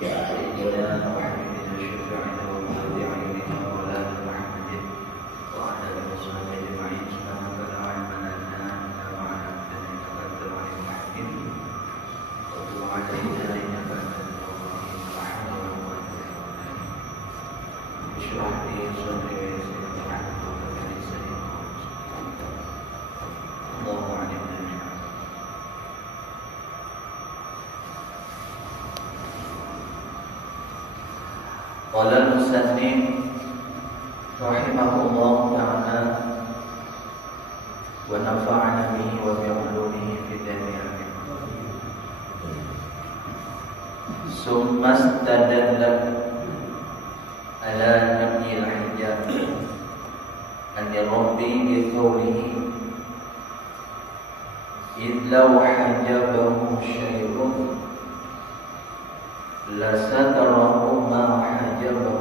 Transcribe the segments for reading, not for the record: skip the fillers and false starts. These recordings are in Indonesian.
سيدنا وحبيبنا شفيعنا وقائد أعيننا مولانا محمد وعلى آله وصحبه أجمعين سبحانك لا علم لنا إلا ما علمتنا إنك أنت العليم الحكيم وتب علينا إنك أنت التواب الرحيم لا حول ولا قوة إلا بالله اشرح لي صدري ويسر لي أمري واحلل لساني اللهم علمنا قال المصنف رحمه الله تعالى ونفعنا به وبعلومه في الدنيا ثم استدل على نفي الحجاب عن ربي بقوله إذ لو حجبه شيء لستره ما حجبه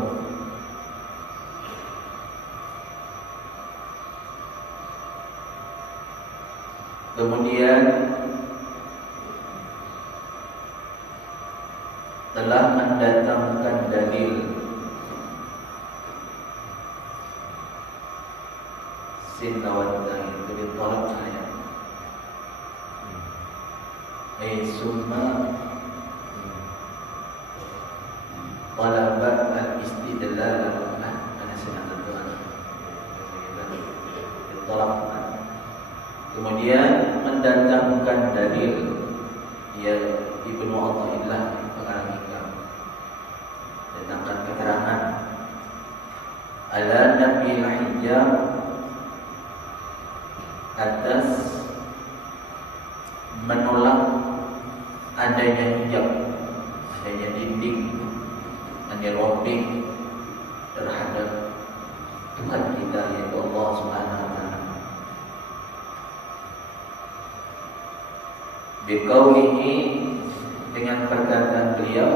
kemudian telah mendatangkan dalil sinawatan itu ditolak ayat summa talabat al-istidlal ana sanad ditolak. Kemudian mendatangkan dalil ya Ibnu Athaillah pengarang hikam datangkan keterangan ala nabil hijab atas menolak adanya hijab, adanya dinding Rabbi terhadap Tuhan kita yaitu Allah Subhanahu wa taala. Biqaulihi dengan perkataan beliau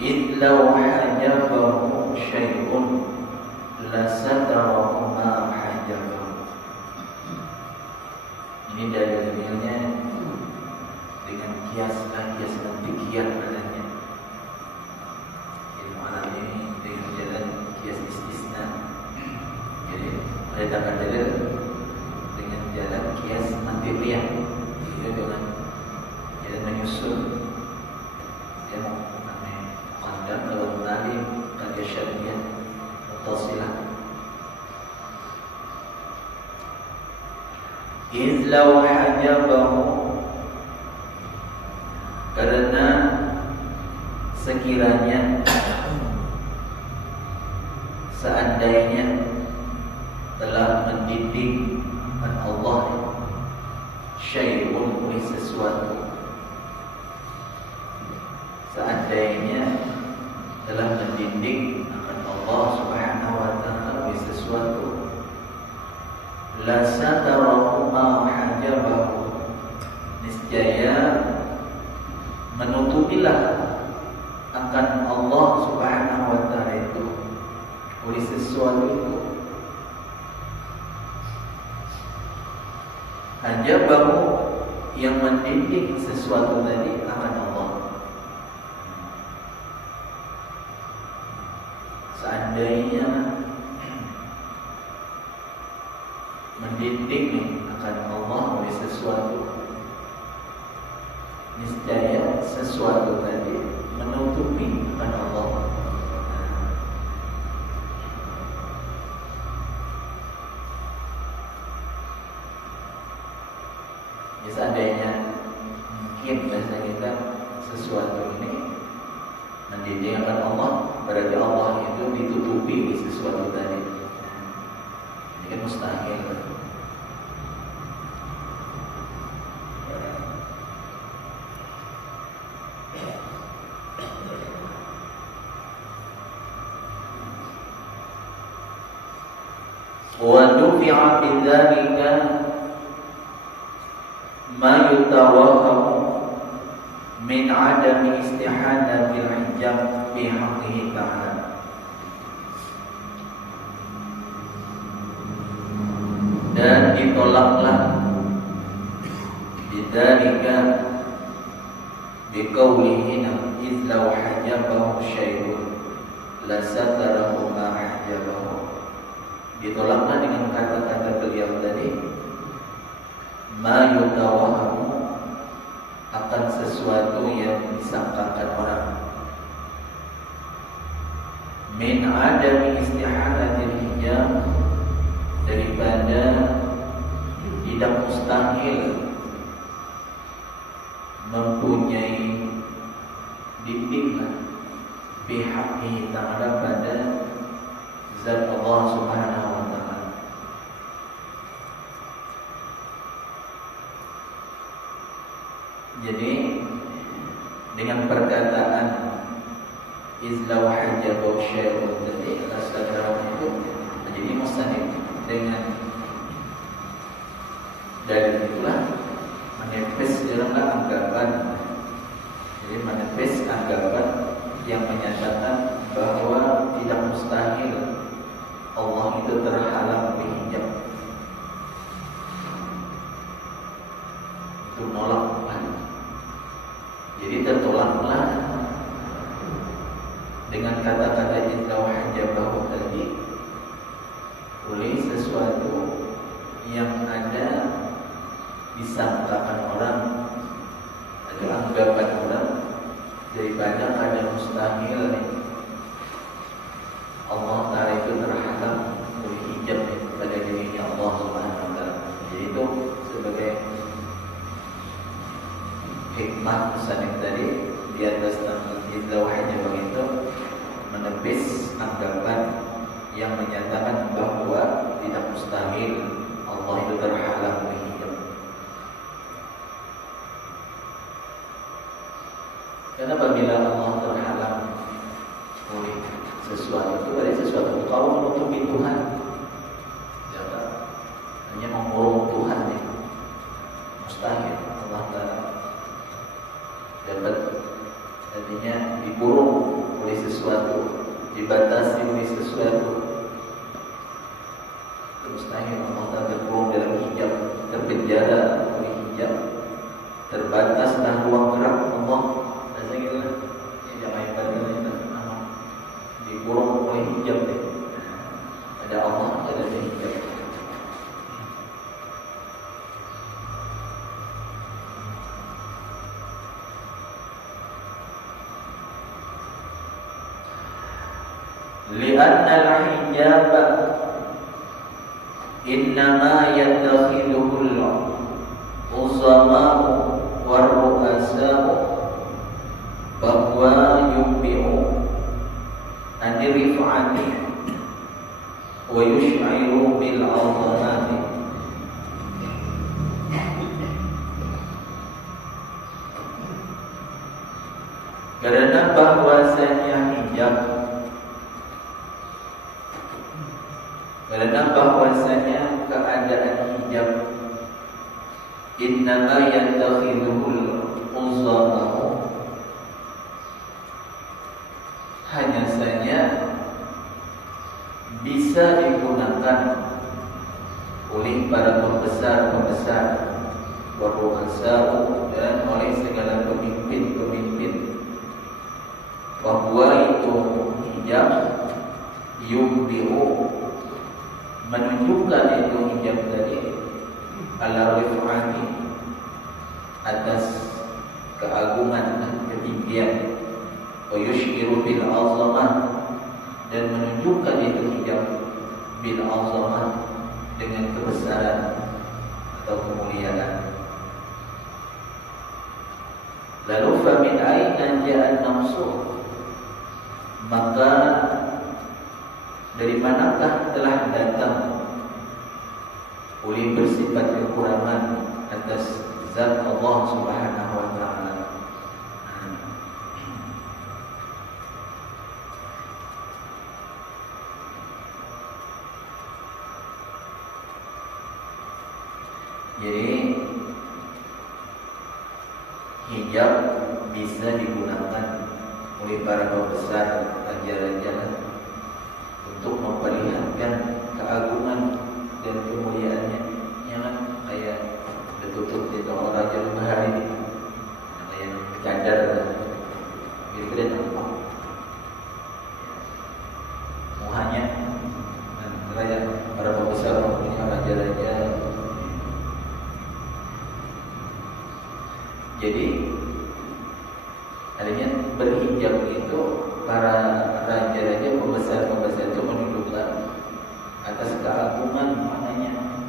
idlau hajabahu syai'un lasatarahu ma hajabahu. Ini dalilnya dengan kias fikih adanya. Ini dengan jalan kias istisna. Jadi mendatangkan dalil dengan jalan kias mantiqiyah, dengan jalan menyusul yang namanya qadam dalam tali kaya syariah muttasilah. Izlau hajabahu, karena sekiranya seandainya telah mendidik Allah syai'un oleh sesuatu, seandainya telah mendidik akan Allah Subhanahu wa taala oleh sesuatu, la satarahu ma hajabahu, niscaya menutupilah akan Allah Subhanahu wa taala itu oleh sesuatu itu. Hajabahu yang mendidik sesuatu tadi akan Allah. Seandainya mendidik akan Allah oleh sesuatu, niscaya sesuatu tadi menutupi akan Allah. Ya, seandainya mungkin bahasa kita sesuatu ini mendidik akan Allah, berarti Allah itu ditutupi oleh sesuatu tadi. Ini kan mustahil. Wa dufi'a bidzalika ma yutawahhamu min adami istihadatil hijab bi haqqihi ta'ala. Dan ditolaklah bidzalika biqaulihi idz law hajabahu syai'un la satarahu ma hajabahu. Ditolaklah dengan kata-kata beliau tadi, ma yutawahamu, akan sesuatu yang disangkakan orang, min adami istihalatil hijab, daripada tidak mustahil mempunyai bimbingan bihaqi ta'ala pada zat Allah subhanahu wa ta'ala. Jadi dengan perkataan izlaw hajabau syai'un tadi asalnya itu menjadi mustanif dengan dari itulah menepis dalam anggapan. Jadi menepis anggapan yang menyatakan bahwa tidak mustahil Allah itu terhalang berhijab. Itu menolak. Jadi tertolaklah dengan kata-kata izlaw hajabahu tadi oleh sesuatu yang ada disangkakan orang, ada anggapan orang daripada keadaan mustahil Allah Ta'ala itu terhalang oleh hijab pada dirinya Allah Subhanahu wa Ta'ala. Jadi itu sebagai hikmah musannif tadi di atas izlaw hajabah itu menepis anggapan yang menyatakan bahwa tidak mustahil Allah itu terhalang oleh hijab. Karena apabila Allah terhalang oleh sesuatu itu dari sesuatu kau menutupi Tuhan, ya, hanya mengurung Tuhan ya. Mustahil Allah Ta'ala dapat artinya dikurung oleh sesuatu, dibatasi oleh sesuatu. Mustahil Allah Ta'ala terkurung dalam hijab, terpenjara oleh hijab, terbatas dan ruang gerak Allah. Dikurung oleh hijab deh. Ada Allah, ada hijab. Lianna al-hijab innama yattakhidhuhu al-uzama'u war-ru'asa'u bahwa yumbi'u an-rif'ati wa yush'iru bil-'azamati. Karena bahwasanya hijab, karena bahwasanya keadaan hijab innama yattakhidhuhul uzama'u, hanya saja bisa digunakan oleh para pembesar-pembesar, waru'asa'u, dan oleh segala pemimpin-pemimpin, bahwa itu hijab yumbi'u, menunjukkan itu hijab tadi ala rif'ati, atas keagungan dan ketinggian, wa yush'iru bil azamah, dan menunjukkan itu hijab bil azamah, dengan kebesaran atau kemuliaan. Lalu fa min aina ja'a an-nafsu, maka dari manakah telah datang oleh bersifat kekurangan atas zat Allah Subhanahu wa ta'ala. Jadi hijab bisa digunakan oleh para pembesar, raja-raja, untuk memperlihatkan keagungan dan kemuliaannya. Jangan kayak betul-betul itu orang Raja Bahari ini, kayak cadar Jadi artinya berhijab itu para raja-raja pembesar-pembesar itu menunjukkan atas keagungan, maknanya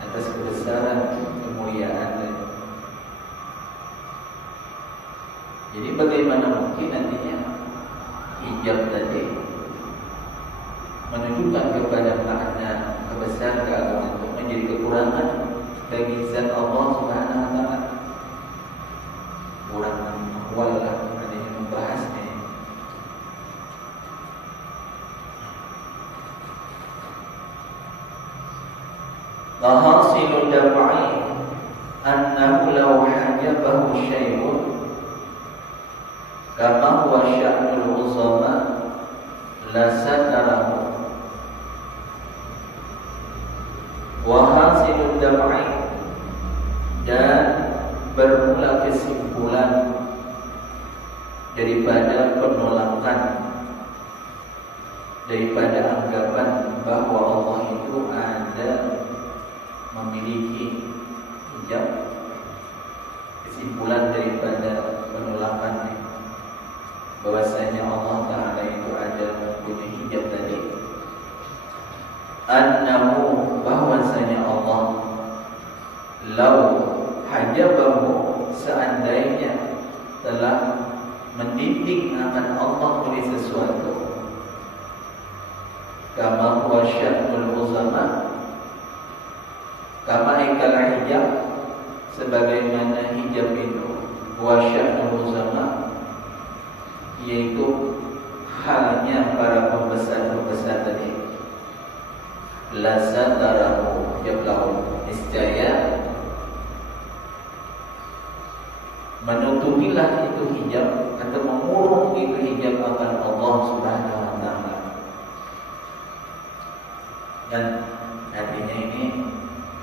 atas kebesaran, kemuliaan. Jadi bagaimana mungkin nantinya hijab tadi menunjukkan kepada makna kebesaran, keagungan itu menjadi kekurangan bagi zat Allah Subhanahu wa taala. Kurang awal lah adanya membahasnya. Hasilul dam'i annahu law hajabahu syai'un kama huwa sya'nul uzama la satarahu. Wa hasilul dam'i, dan bermula kesimpulan daripada penolakan, daripada anggapan bahwa Allah itu ada memiliki hijab. Kesimpulan daripada penolakan bahwasanya Allah Ta'ala itu ada mempunyai hijab tadi, annahu, bahwasanya Allah, lau hajabahu, seandainya telah mendinding akan Allah dari sesuatu, kama huwa sya'nul uzama, kama ikal hijab, sebagaimana hijab itu huwa sya'nul uzama, yaitu halnya para pembesar-pembesar tadi, la satarahu, jablahu, niscaya menutupilah itu hijab atau mengurung itu hijab akan Allah Subhanahu wa taala. Dan artinya ini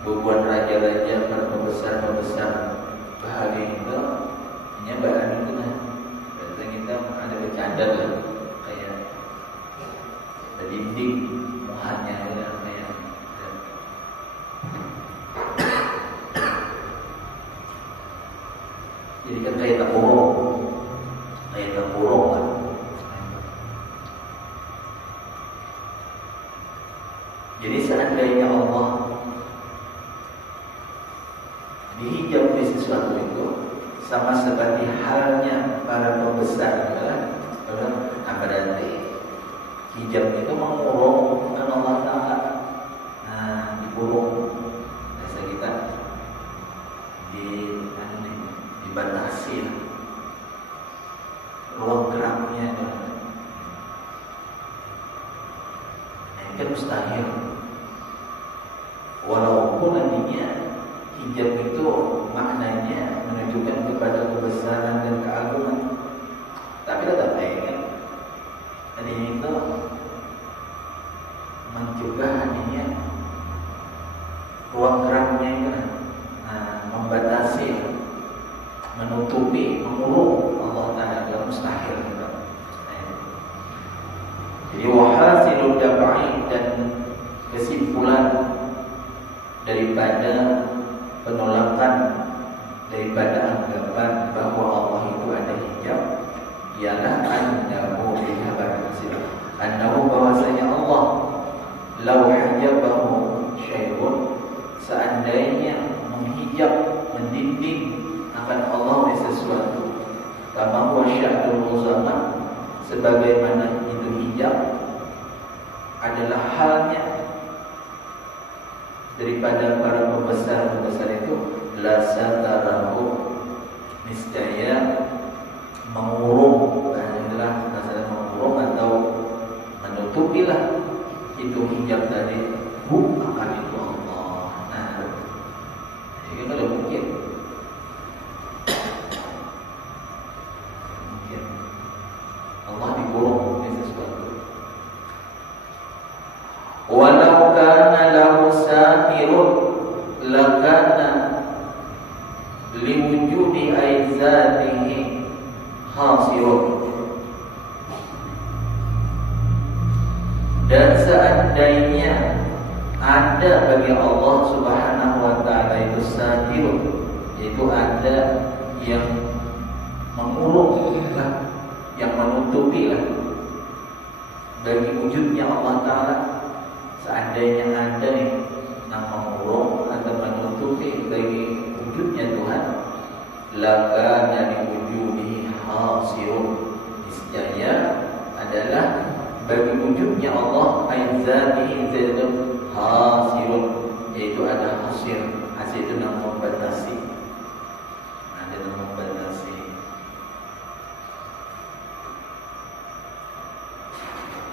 bubuan raja-raja, para pembesar-pembesar bahagia itu hanya bahan itu lah. Kata kita ada bercanda lah, kayak berdinding muhatnya kayak jadi kan kayak tak burung kan. Jadi seandainya Allah dihijab di sesuatu itu, sama seperti halnya para pembesar kan, berarti hijab itu mengurung kan Allah Ta'ala. Nah, dikurung, biasa kita dibatasi ruang geraknya. Ini kan mustahil. Walaupun nantinya hijab itu maknanya menunjukkan kepada kebesaran dan keagungan, tapi tetap baik kan. Ini itu mencegah adanya ruang geraknya kan, membatasi, menutupi, mengurung Allah Ta'ala, dalam mustahil gitu. Jadi wahasilud dam'i, dan kesimpulan daripada penolakan, daripada anggapan bahwa Allah itu ada hijab, ialah annahu, annahu, bahwasanya Allah, lau hajabahu syai'un, seandainya menghijab, mendinding akan Allah dari sesuatu, kama huwa sya'nul uzama, sebagaimana itu hijab adalah halnya daripada para pembesar-pembesar itu, la satarahu, niscaya mengurung, adalah masalah mengurung atau menutupilah itu hijab tadi, akan itu Allah. Nah, ini kalau mungkin Allah dikurung di sesuatu. Walau kana lahu satirun lakana liwujudi aizatihi hasirun. Dan seandainya ada bagi Allah Subhanahu wa ta'ala itu satirun, yaitu ada yang mengurung, yang menutupi bagi wujudnya Allah Ta'ala. Seandainya ada yang mengurung atau menutupi bagi wujudnya Tuhan, lakana li wujudihi hasirun, niscaya adalah bagi wujudnya Allah aizatihi zaidun hasirun, yaitu ada hasir. Hasir itu yang membatasi, ada yang membatasi.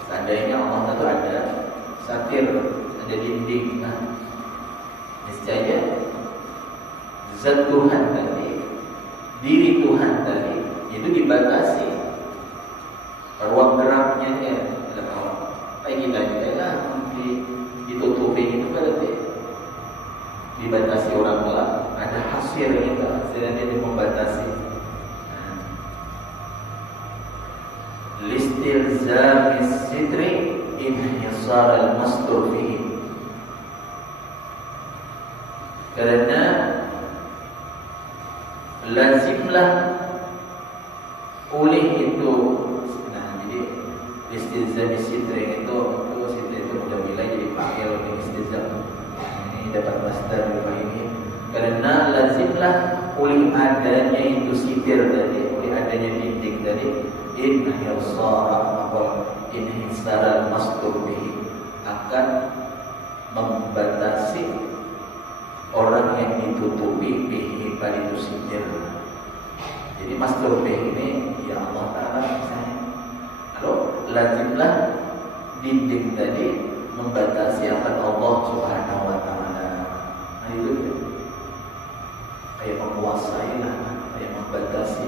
Seandainya Allah itu ada satir, ada dinding, niscaya zat Tuhan tadi, diri Tuhan tadi itu dibatasi ruang geraknya. Kayak kita juga lah ditutupi itu berarti dibatasi orang lain. Ada hasir kita, sehingga dia membatasi. Listilzamis sitri inhisar al-mastur fihi, karena lazimlah oleh itu. Jadi istilzamis sitri itu mudah-mudahan jadi fa'il oleh istilzam. Ini dapat masdar ini. Karena lazimlah oleh adanya itu sitir tadi, oleh adanya dinding tadi, inhisar al-mastur bihi, akan membatasi orang yang ditutupi bihi pada itu sitir. Jadi mastur bihi ini ya Allah Ta'ala misalnya. Lalu lazimlah dinding tadi membatasi akan Allah Subhanahu Wa Ta'ala. Nah itu dia, kayak menguasai lah, kayak membatasi.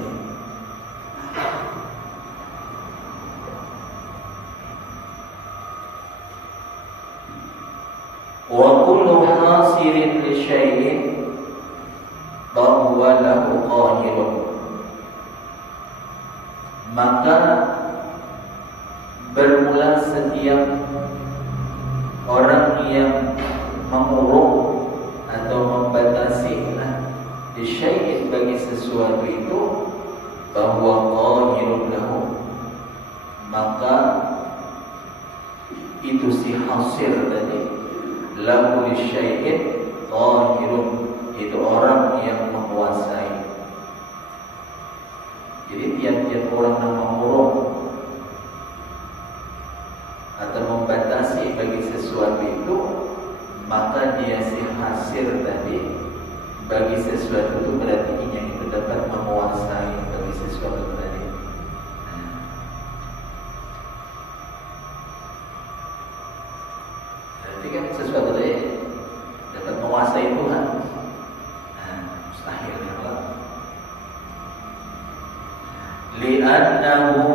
Wa kullu hasirin li syai'in bahwa lahu qahirun, maka bermula setiap orang yang mengurung atau membatasi li syai'in bagi sesuatu itu, bahwa qahirun lahu, maka itu si hasir tadi, lahu li syai'in qahirun, itu orang yang menguasai. Jadi tiap-tiap orang yang mengurung atau membatasi bagi sesuatu itu, maka dia si hasir tadi bagi sesuatu itu, berarti yang itu dapat menguasai bagi sesuatu tadi. Berarti kan sesuatu tadi dapat menguasai Tuhan. Mustahil ya Allah. Li'annahu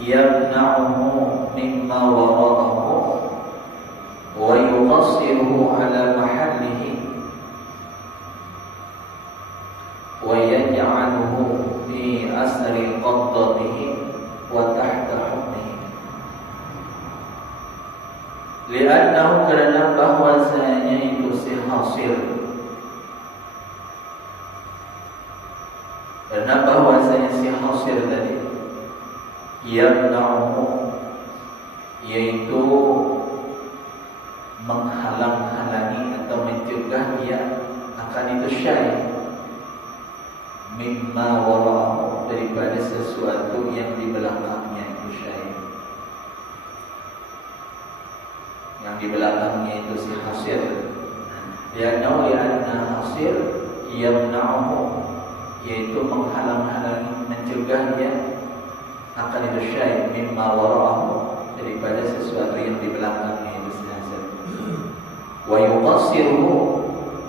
yamna'uhu mimma wara'ahu wa yuqassiruhu ala mahallihi wa yaj'aluhu fi asri qabdatihi wa tahta hukmihi. Li'annahu, karena bahwasanya itu si hasir, karena bahwasanya si hasir tadi yamna'uhu, yaitu menghalang-halangi atau mencegah dia akan itu syai' mimma wara'ahu, daripada sesuatu yang di belakangnya itu syai', yang di belakangnya itu si hasir. Lianna hasir yamna'uhu, yaitu menghalang-halangi, mencegah dia akan itu syai' mimma wara'ahu, daripada sesuatu yang di belakangnya itu si hasir. Wa yuqassiruhu,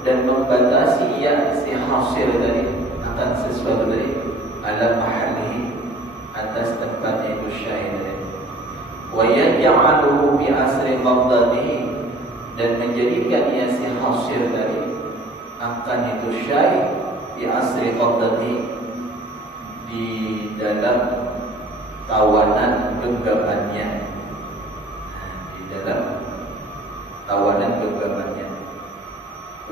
dan membatasi ia si hasir tadi akan sesuatu tadi ala mahallihi, atas tempatnya itu syai' tadi. Wa yaj'aluhu bi asri qabdatihi, dan menjadikan ia si hasir tadi akan itu syai' bi asri qabdatihi, di dalam tawanan genggamannya, di dalam tawanan genggamannya.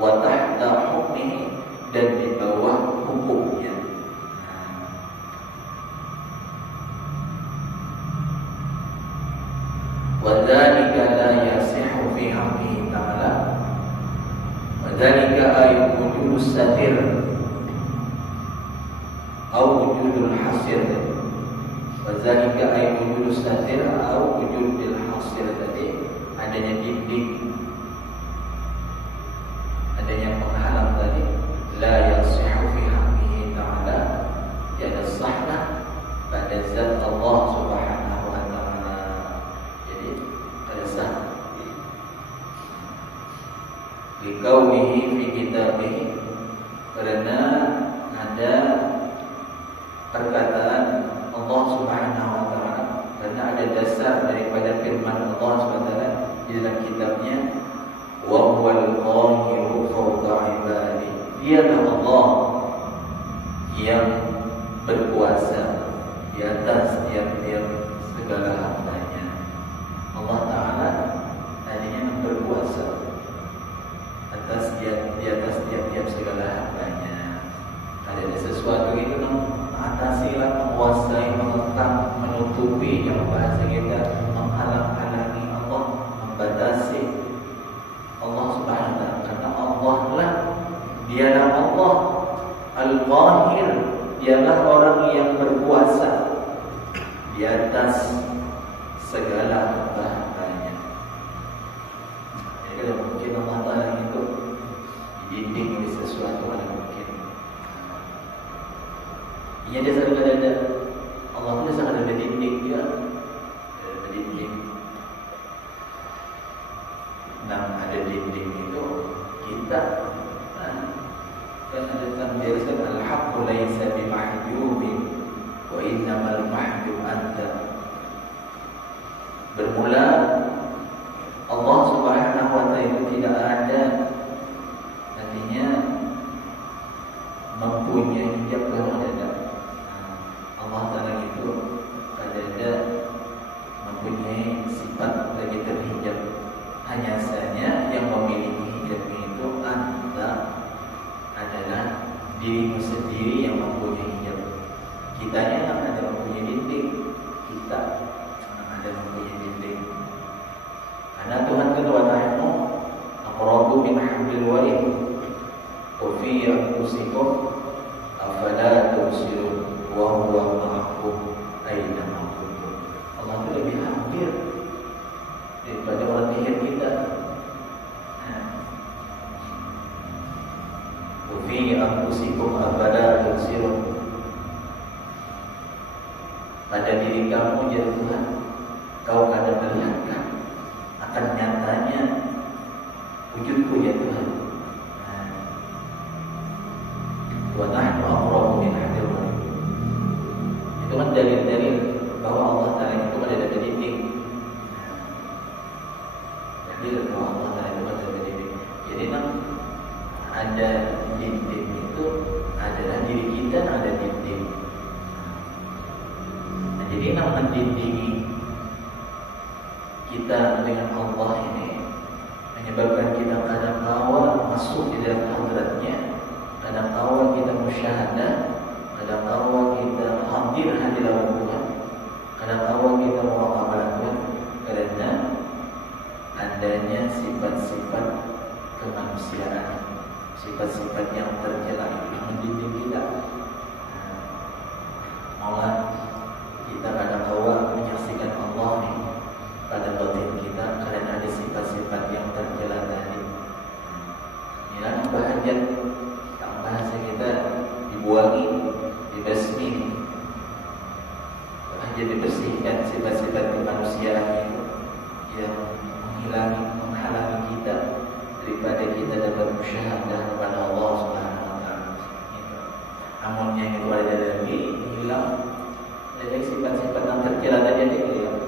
Wa tahta hukmihi, dan di bawah hukumnya. fi haqqihi ta'ala. Wa dzalika ay wujudus satir atau wujudul hasir. Wa dzalika ay wujudus satir atau wujudul hasir, tadi adanya dinding, adanya penghalang tadi. La yasihu fi haqqihi ta'ala, tiada sahlah pada zat Allah Subhanahu wa ta'ala. Jadi ada sah liqaulihi fi kitabih, karena ada perkataan Allah Subhanahu wa ta'ala, karena ada dasar daripada firman Allah Subhanahu wa ta'ala di dalam kitabnya, wa huwal qahiru fawqa ibadihi. Dialah Allah yang berkuasa di atas tiap-tiap segala hambanya. Allah Ta'ala tadinya yang berkuasa di atas tiap-tiap segala hambanya. Ada sesuatu itu mengatasilah, menguasai, mengekang, menutupi, yang bahasa kita menghalang-halangi Allah, membatasi Allah Subhanahu wa ta'ala. Karena Allah lah, dialah Allah Al-Qahir, dialah orang yang berkuasa di atas segala hamba-hambanya. Jadi kalau mungkin Allah Ta'ala itu dinding oleh sesuatu, mana mungkin. Ia dia sangat ada, Allah pun sangat ada dinding dia, ada dinding. Nah, ada dinding itu kita. Dan ada tambiran al-haqqu laysa bimahjubin wa innamal mahjub anta. Bermula Allah Subhanahu wa ta'ala itu tidak ada, artinya mempunyai hijab yang ada. Allah Ta'ala itu ada mempunyai sifat lagi terhijab. Hanya saja yang memiliki hijab itu anta, adalah dirimu sendiri yang mempunyai hijab. Kitanya yang ada mempunyai dinding, kita ada mempunyai dinding. Karena Tuhan kedua nahnu aqrabu min hablil warid wa fi anfusikum afala tubsirun wa huwa ma'akum aina ma kuntum. Allah itu lebih hampir daripada orang leher kita. Fi anfusikum afala tubsirun. Pada diri kamu ya Tuhan, kau kadang melihatkan akan nyatanya wujudku ya Tuhan. Wa nahnu aqrabu min hablil warid. Itu kan dalil-dalil bahwa Allah Ta'ala itu ada dinding. Dalil bahwa Allah Ta'ala itu ada dinding. Jadi ada dinding itu adalah diri kita yang ada dinding. Nah, jadi mendindingi kita dengan Allah ini menyebabkan kita kadang kala masuk di dalam hadratnya, kadang kala kita musyahadah, kadang kala kita hadir hadirat Tuhan, kadang kala kita muraqabah Tuhan, karena adanya sifat-sifat kemanusiaan, sifat-sifat yang tercela yang mendidik kita. Maulah kita kadang kala menyaksikan Allah nih pada batin kita, karena ada sifat-sifat yang tercela tadi. Inilah bahagian tak bahasa kita dibuangi, dibasmi, bahagian dibersihkan sifat-sifat kemanusiaan itu yang menghalangi kita daripada kita dapat musyahadah kepada Allah Subhanahu wa ta'ala. Namun yang itu ada lagi hilang dari sifat-sifat yang tercela tadi ada hilang.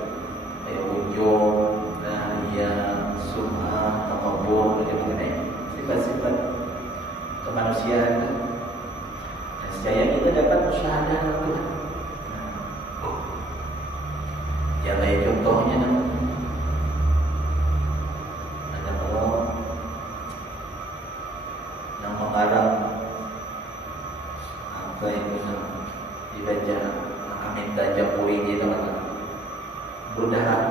Kayak ujung, nahya, sum'ah, takabur, dan sifat-sifat kemanusiaan. Dan secara kita dapat musyahadah dengan Tuhan. Yang lain contohnya yang mengarang apa yang dibaca Amin Tajapuri di dalam berdarah.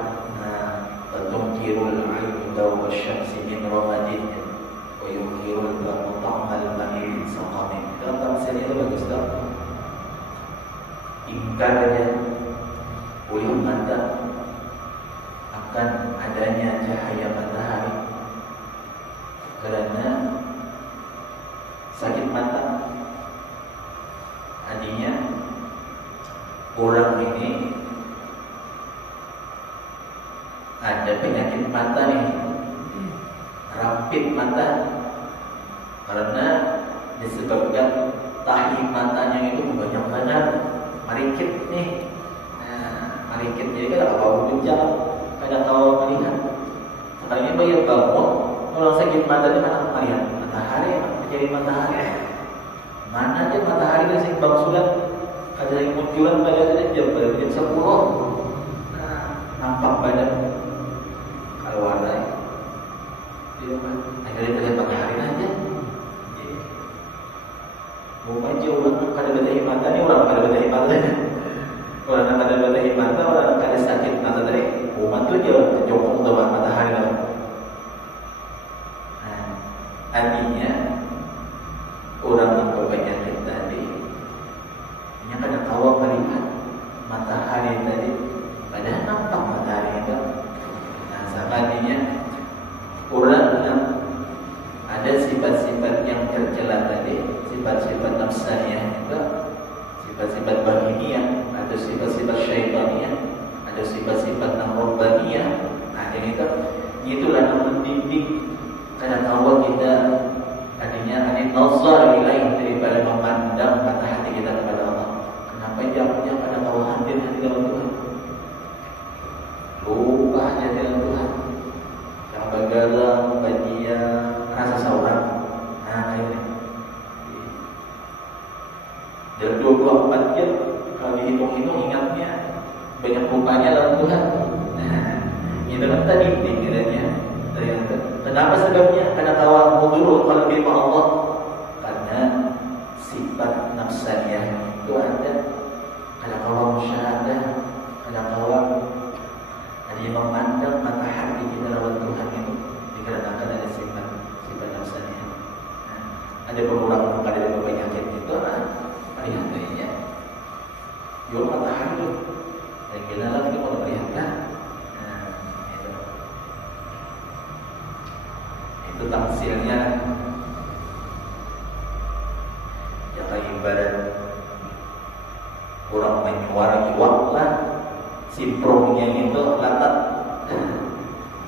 Nah, وتنكر العين ضوء الشمس من رمد وينكر الفم طعم الماء من سقم. Dalam tafsirnya itu bagus tak? Ingkarnya oleh mata akan adanya cahaya matahari karena sakit mata. Artinya orang ini ada penyakit mata nih, rampit mata, karena disebabkan tahi matanya itu banyak banget, marikit nih. Nah, marikit jadi kan apa berjalan, kadang tahu melihat. Sekarang ini bayar bangun, orang sakit mata itu mana melihat matahari, mencari matahari. Mana aja matahari itu sing bang sulat, ada yang munculan pada jam 10. Nah, nampak badan warna di rumah akhirnya terlihat matahari aja. Rumah aja orang kada betahi mata ni, orang kada betahi mata. Orang kada betahi mata, orang kada sakit mata tadi. Rumah tu je jokong depan matahari lah. Nah, artinya orang yang berpenyakit tadi, yang kada tahu melihat matahari tadi, padahal nampak matahari itu. Artinya orang yang ada sifat-sifat yang tercela tadi, sifat-sifat nafsanya itu, sifat-sifat bahiniyah, ada sifat-sifat syaitaniyah, ada sifat-sifat rabbaniyah. Ada itulah yang membimbing karena tahu kita adanya nazar ilaih, daripada memandang mata hati kita kepada Allah. Kenapa jawabnya pada tahu hadir hati dalam Tuhan? Lupa aja dengan Tuhan. Yang bagalah bagia rasa seorang. Nah ini dalam 24 jam kalau dihitung-hitung ingatnya banyak rupanya dalam Tuhan. Nah ini dalam tadi kiranya. Kenapa sebabnya? Karena tahu hudurul qalbi ma Allah. Karena sifat nafsanya itu ada. Karena tahu musyahadah, karena tahu yang memandang mata hati kita lawan Tuhan itu dikarenakan ada sifat nafsanya. Nah, ada pengurang pada penyakit itu melihatnya. Yo mata hati itu, dan kita lagi mau melihatkan. Nah, itu tafsirnya. Yang ibarat orang menyuarakan waklah. Simprongnya itu latat,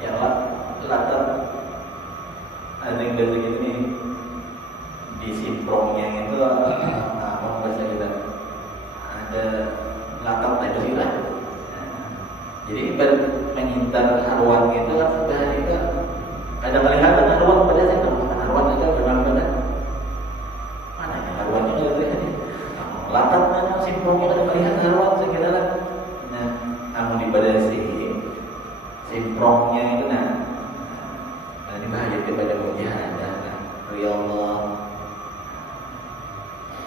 ya latat. Ada yang bahasa gini, di simprongnya itu apa bahasa kita? Ada latat aja sih lah. Jadi mengintar haruan itu kan dari itu ada melihat haruan pada saya kan haruan aja benar-benar mana ya haruannya ada tadi. Latat mana simprongnya ada melihat haruan segala lah. Namun daripada simprongnya itu ini bahaya kepada mujahadah. Ya Allah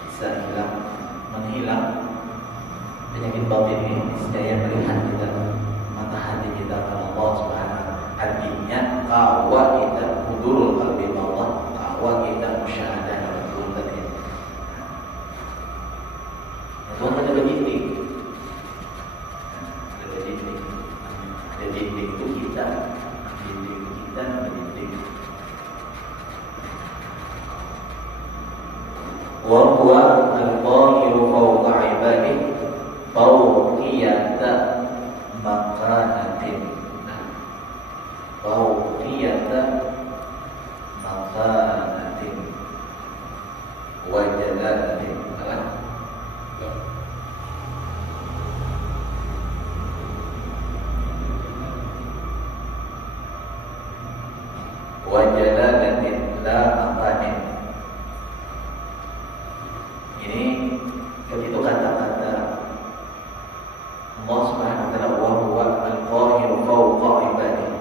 bisa menghilang penyakit batin ini. Niscaya melihat kita mata hati kita kepada Allah Subhanahu. Artinya kawa kita hudurul qalbi Allah, kawa kita musyahadah dalam Tuhan tadi. Tuhan ada begitu. Dinding itu kita dinding. Wa huwa al-qahiru fawqa ibadihi fawqiyata makanatin. Fawqiyata makanatin wa jalalatin. Wajalalatin la maqanin. Ini begitu kata-kata Allah Subhanahu wa taala, wa huwa al-qahiru fawqa ibadihi.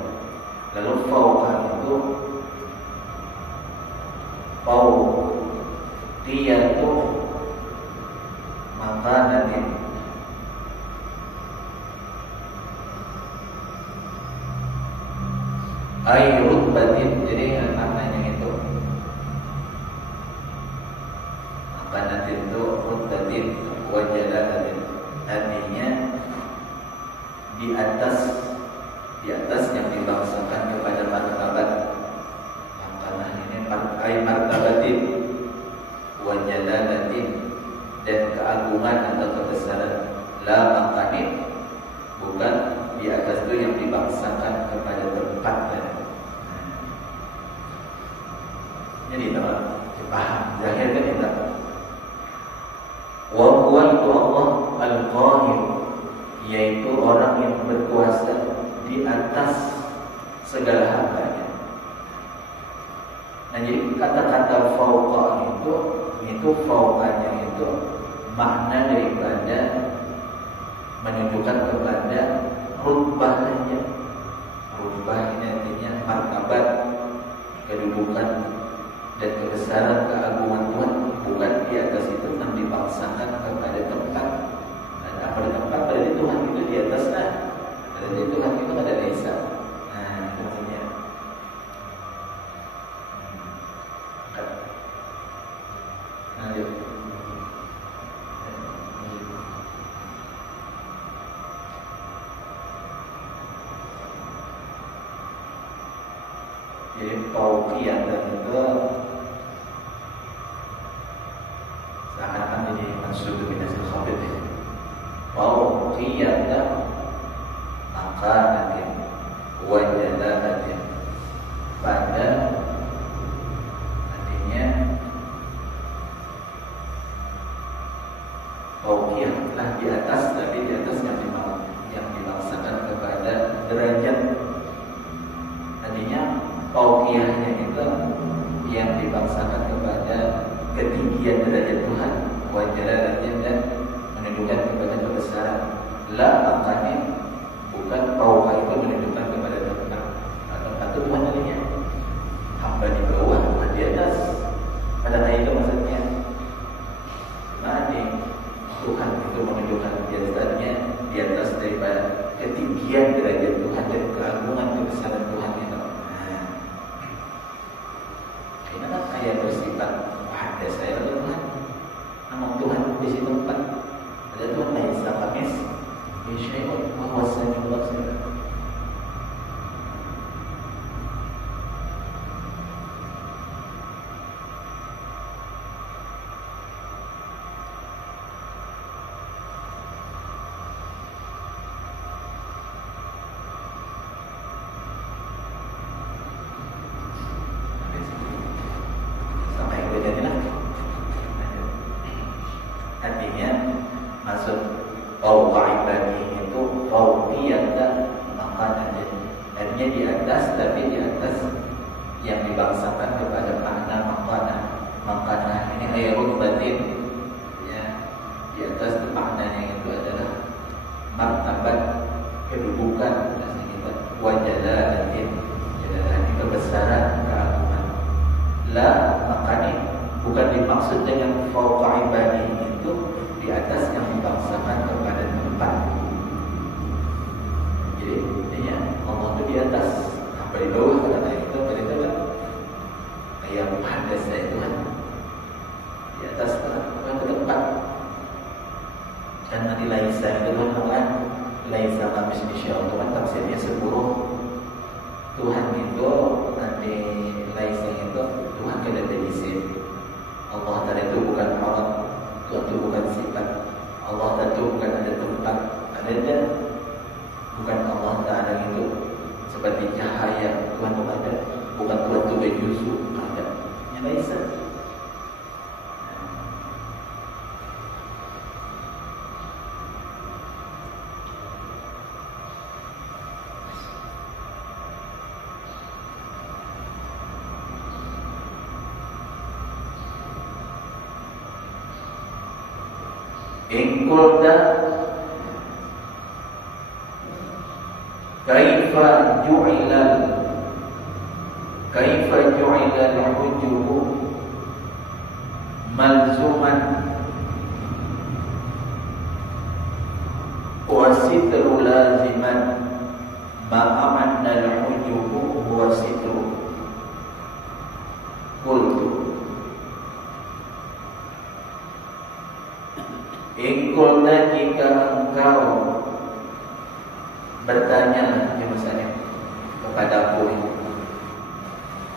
Lalu fawqa itu fawqiyatu maqanatin. ay rutbatin, jadi maknanya itu makanatin itu rutbatin wa jalalatin, artinya di atas yang dibangsakan kepada martabat. Makanah ini ay martabatin wa jalalatin, dan keagungan atau kebesaran. La makanin, bukan di atas itu yang dibangsakan kepada tempat. Jadi teman paham zahir kan kita. Wa huwa itu Allah al-qahir, yaitu orang yang berkuasa di atas segala hambanya. Nah, jadi kata-kata fauqa itu fauqanya itu makna daripada menunjukkan kepada rutbahnya. Rutbah ini artinya martabat, kedudukan dan kebesaran, keagungan Tuhan, bukan di atas itu yang dipaksakan kepada tempat. Nah, pada tempat berarti Tuhan itu di atas lah. Berarti Tuhan itu ada Esa. Nah, itu maksudnya. Nah, yuk. Jadi fauqiyatan itu seakan-akan jadi maksud binasil khabib. Fauqiyatan makanatin wa jalalatin, pada artinya fauqiyah telah di atas, tapi di atas yang dimaksakan kepada derajat. Artinya fauqiyahnya itu yang dibangsakan kepada ketinggian derajat Tuhan, wa jalalatin, dan menunjukkan kepada kebesaran. La makanya bukan fauqa itu menunjukkan kepada tempat. Tempat itu Tuhan adanya, hamba di bawah, Tuhan di atas. Pada itu maksudnya nanti Tuhan itu menunjukkan biasanya di atas daripada ketinggian derajat Tuhan dan keagungan kebesaran Tuhan itu. Ini kan kayak bersifat ada saya oleh Tuhan. Nama Tuhan di situ tempat. Ada Tuhan lain sakamis bisyai'un wa huwa samiul basir. Artinya maksud fauqa ibadihi itu fauqiyatan makanatin, artinya di atas, tapi di atas yang dibangsakan kepada makna makanah. Makanah ini ayrut batin, ya, di atas itu maknanya itu adalah martabat, kedudukan, wajala dan kebesaran, keagungan. La makani, bukan dimaksud dengan fauqa ibadihi itu di atas yang dibangsakan kepada tempat. Jadi intinya Allah itu di atas, apa di bawah kata itu berarti kan kayak hadas itu kan di atas bukan ke tempat. Karena di laisa itu kan laisa kamisli syai'un, Tuhan tafsirnya 10. Tuhan itu nanti laisa itu Tuhan kada ada isim. Allah Ta'ala itu bukan orang, Tuhan itu bukan sifat. Allah Ta'ala itu bukan ada tempat, ada. Bukan Allah Ta'ala itu seperti cahaya, Tuhan itu ada. Bukan Tuhan itu berjuzu, ada. Yang laisa. In qulta kaifa ju'ila al-hujubu malzuman wa sitru laziman ma'amanna al-hujubu huwa sitru. Qultu in qulta, jika engkau bertanya, ya misalnya kepadaku,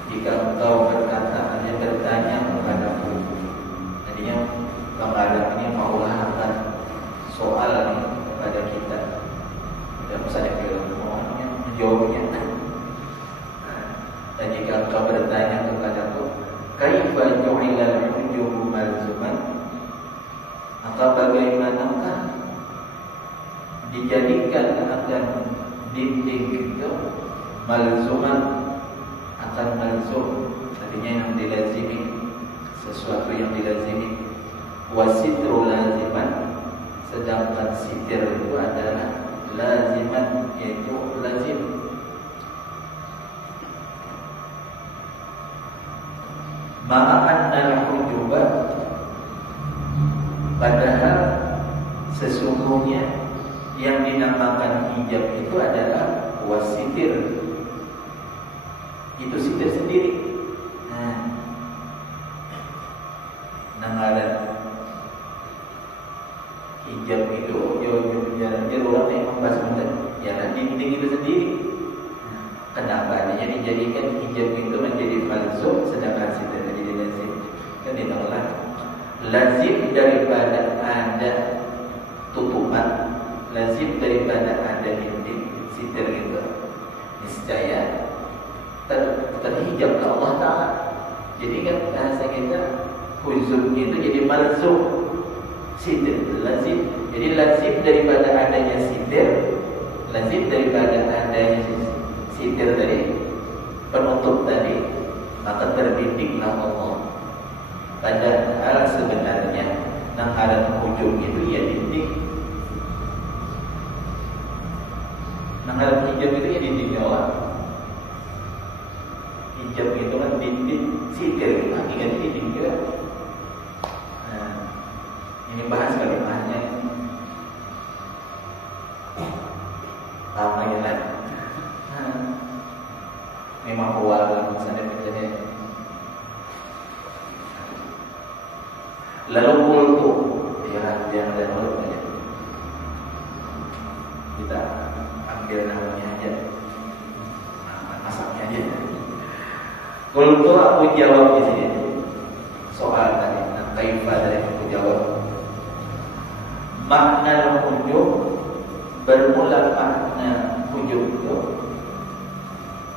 jika engkau berkata, hanya bertanya kepadaku, jadinya pengarang ini maulah akan soal nih kepada kita. Dan misalnya film semuanya menjawabnya. Dan jika engkau bertanya kepadaku, kaifa ju'ilal hujubu malzuman, maka bagaimanakah dijadikan akan dinding itu malzuman, akan malzum, artinya yang dilazimi, sesuatu yang dilazimi. Wasitru laziman, sedangkan sitir itu adalah laziman, yaitu lazim. Ma'an al-hujuba, padahal sesungguhnya yang dinamakan hijab itu adalah wasitir. Itu sitir sendiri. Ngaran hijab itu jarang orang yang membahas tentang ya dinding itu sendiri. Kenapa adanya dijadikan hijab itu menjadi malzum, sedangkan sitir menjadi lazim? Kan ditolak. Lazim daripada ada tutupan, lazim daripada ada dinding, sitir itu niscaya terhijab ke Allah Ta'ala. Jadi kan bahasa kita hujub itu jadi malzum, sitir lazim. Jadi lazim daripada adanya sitir, lazim daripada adanya sitir dari penutup tadi, maka terbindinglah Allah. Padahal sebenarnya nangharan hujub itu ya dinding. Nangharan hijab itu ya dinding Allah. Hijab itu kan dinding, sitir itu hakikatnya dinding juga. Ini bahas kalimahnya. Paham lagi kan? Memang awal misalnya menjadi. Lalu kultu, ya yang ada mulut aja. Kita ambil namanya aja, masaknya aja. Kultu, aku jawab di sini. Soal tadi, kaifa dari aku jawab. Makna hujub, bermula makna hujub itu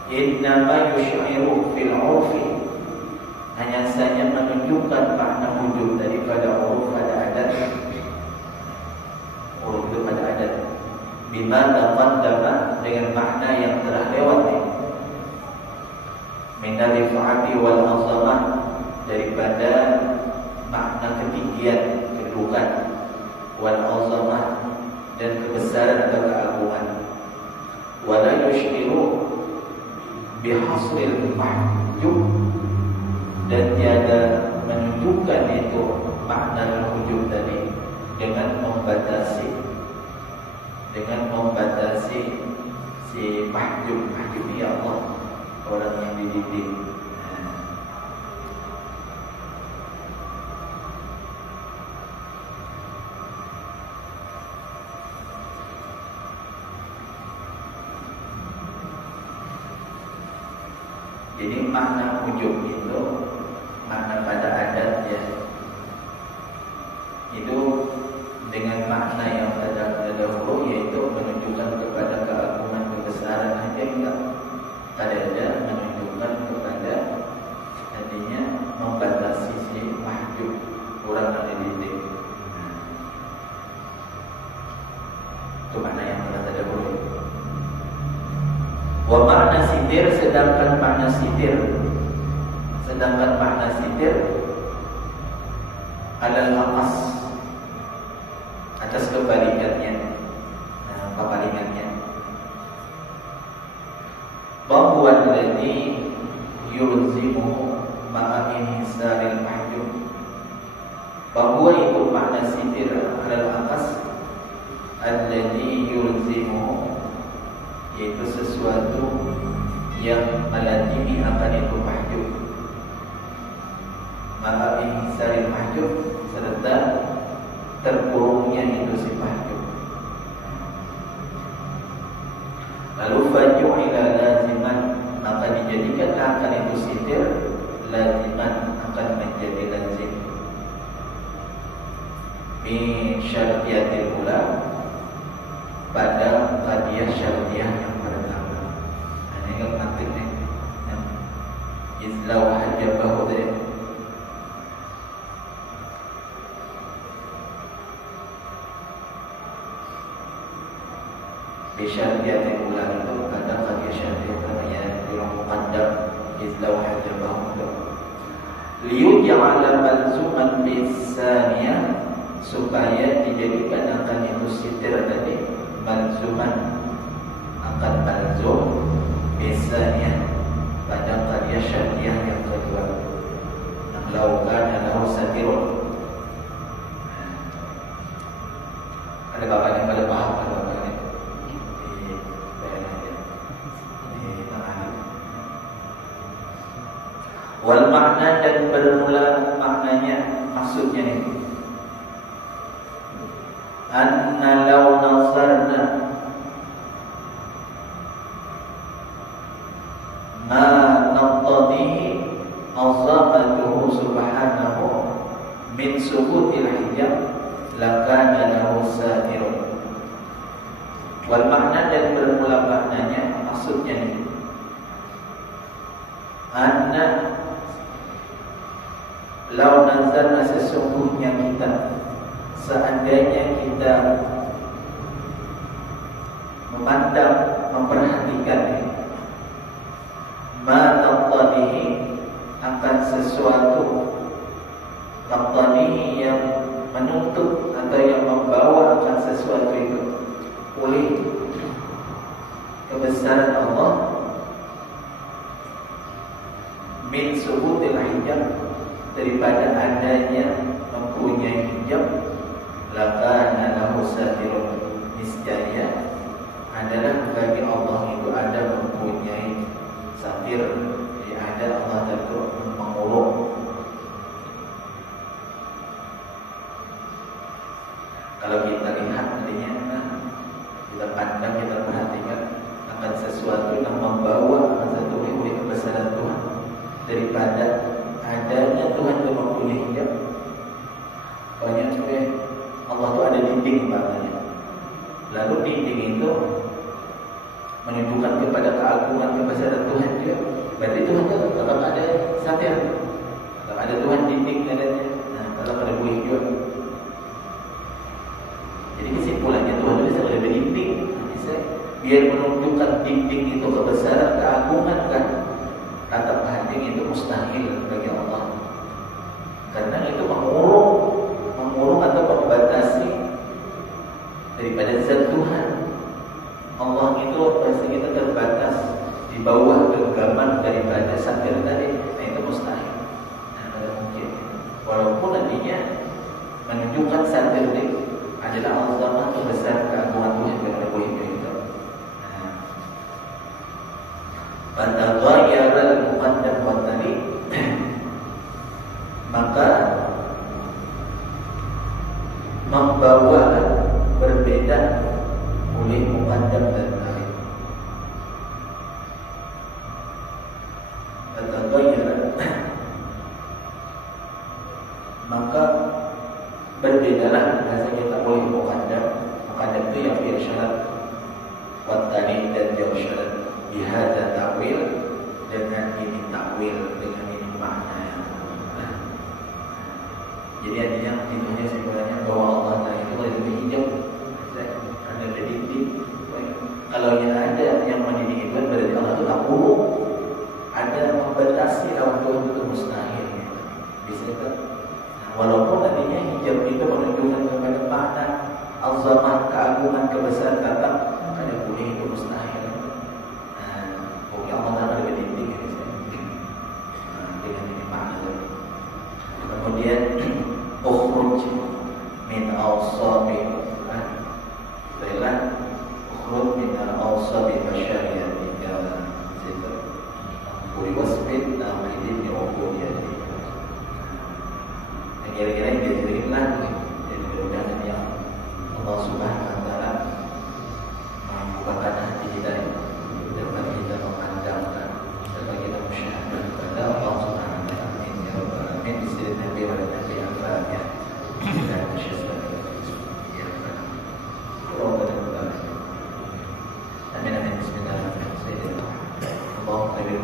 innama yush'iru fil 'urfi, hanya saja menunjukkan makna hujub daripada uruf pada adat. Uruf itu pada adat. Bima taqaddama, dengan makna yang telah lewat ini. Min al-rif'ati wal 'azamah, daripada makna ketinggian, kedudukan, wal 'azamah, dan kebesaran atau keagungan. Wala yushiru bihasril mahjub, dan tiada menunjukkan itu makna hujub tadi dengan membatasi si mahjub. Mahjub ya Allah, orang yang dididik. Jadi makna hujub itu makna pada adat ya, itu dengan makna yang terdahulu, yaitu menunjukkan kepada keagungan, kebesaran aja, enggak ada menunjukkan kepada tadinya membatasi si mahjub, orang yang dididik. Itu makna yang telah terdahulu. Wa makna sitir, sedangkan makna sitir alal aqas, atas kebalikannya, kebalikannya. Bahwa alladhi yulzimu ma'a inhisaril mahjub, bahwa itu makna sitir alal aqas alladhi yulzimu, yaitu sesuatu yang melazimi akan itu mahjub, maka inhisaril mahjub serta terkurungnya itu si mahjub. Lalu faju'ila laziman, maka dijadikan akan itu sitir laziman, akan menjadi lazim. Min syartiyatil ula, pada qadiyah syartiyah yang pertama. Ini kan penting nih. Izlau hajabahu dari bisyartiyatil ula itu pada qadiyah syartiyah namanya yang muqaddam izlau hajabahu. Liyuj'ala malzuman bisaniyah, supaya dijadikan akan itu sitir tadi malzuman, akan malzum bisaniyah pada qadiyah syartiyah yang kedua. Lau kana lahu satirun. Ada bapak yang pada paham kalau bapak ini bayan aja di tengah. Wal makna, dan bermula maknanya, maksudnya ini anna law nasarna ma naqtadihi azamatuhu subhanahu min subutil hijab lakana lahu satirun. Wal makna, dan bermula maknanya, maksudnya ini anna law nazarna, sesungguhnya kita, seandainya kita memandang, memperhatikan ma taqtadihi, akan sesuatu taqtadihi yang menuntut atau yang membawa akan sesuatu itu oleh kebesaran Allah, min subutil hijab, daripada adanya mempunyai hijab, lakana lahu satirun, niscaya adalah bagi Allah itu ada mempunyai satir, jadi ada Allah tentu mengurung. Kalau kita lihat nantinya, kita pandang, kita perhatikan akan sesuatu yang membawa satu oleh kebesaran Tuhan, daripada adanya Tuhan yang mempunyai hijab. Banyak sekali Allah itu ada dinding maknanya. Lalu dinding itu menunjukkan kepada keagungan kebesaran Tuhan juga. Berarti Tuhan itu tetap ada satir, tetap ada Tuhan dinding adanya. Nah, tetap ada buih juga. Jadi kesimpulannya Tuhan itu bisa ada dinding. Bisa biar menunjukkan dinding itu kebesaran, keagungan kan. Kata dinding itu mustahil bagi Allah, karena itu mengurung atau membatasi daripada zat Tuhan. Allah itu pasti kita terbatas di bawah genggaman daripada satir tadi. Nah, itu mustahil. Nah, tidak mungkin. Walaupun nantinya menunjukkan satir ini adalah Allah terbesar, keagungan Tuhan yang ada boleh itu. Fataghayyara al-muqaddam wa tali, maka membawa berbeda oleh muqaddam dan tali. Fataghayyara, maka berbedalah bahasa kita oleh muqaddam. Muqaddam itu yang fi'il syarat, wa tali dan jawab syarat. Bihada takwil, dengan ini takwil, dengan ini makna. Jadi artinya intinya sebenarnya bahwa Allah Ta'ala itu lebih hijau, ada dinding. Kalau yang ada yang mendidih itu berarti Allah itu tak buruk, ada membatasi Allah itu mustahil. Bisa kan? Walaupun artinya hijab itu menunjukkan kepada makna azamah, keagungan, kebesaran kata, ada boleh itu mustahil. Allah Ta'ala ada dinding ini, dengan ini makna. Kemudian ukhruj min awsabi, setelah ukhruj min awsabi masyariatika, Kuli wasbin naqidin yu'ubudiyati. Yang kira-kira yang diterima dan mudah-mudahan ya Allah Subhanahu wa taala membukakan hati kita dapat kita memandangkan dapat kita musyahadah kepada Allah Subhanahu wa taala. Amin ya rabbal alamin. Bismillahirrahmanirrahim. Wa la nabi al-fatihah. Amin amin. Bismillahirrahmanirrahim. Allahumma nabi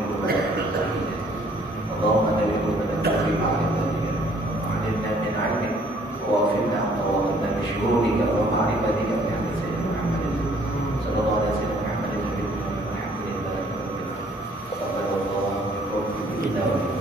Allahumma nabi وعلمنا من علمك ووفقنا عن تواضعنا بشهودك ومعرفتك بحق سيدنا محمد صلى الله عليه وسلم محمد النبي والحمد لله رب العالمين. تقبل الله منكم منا ومنكم.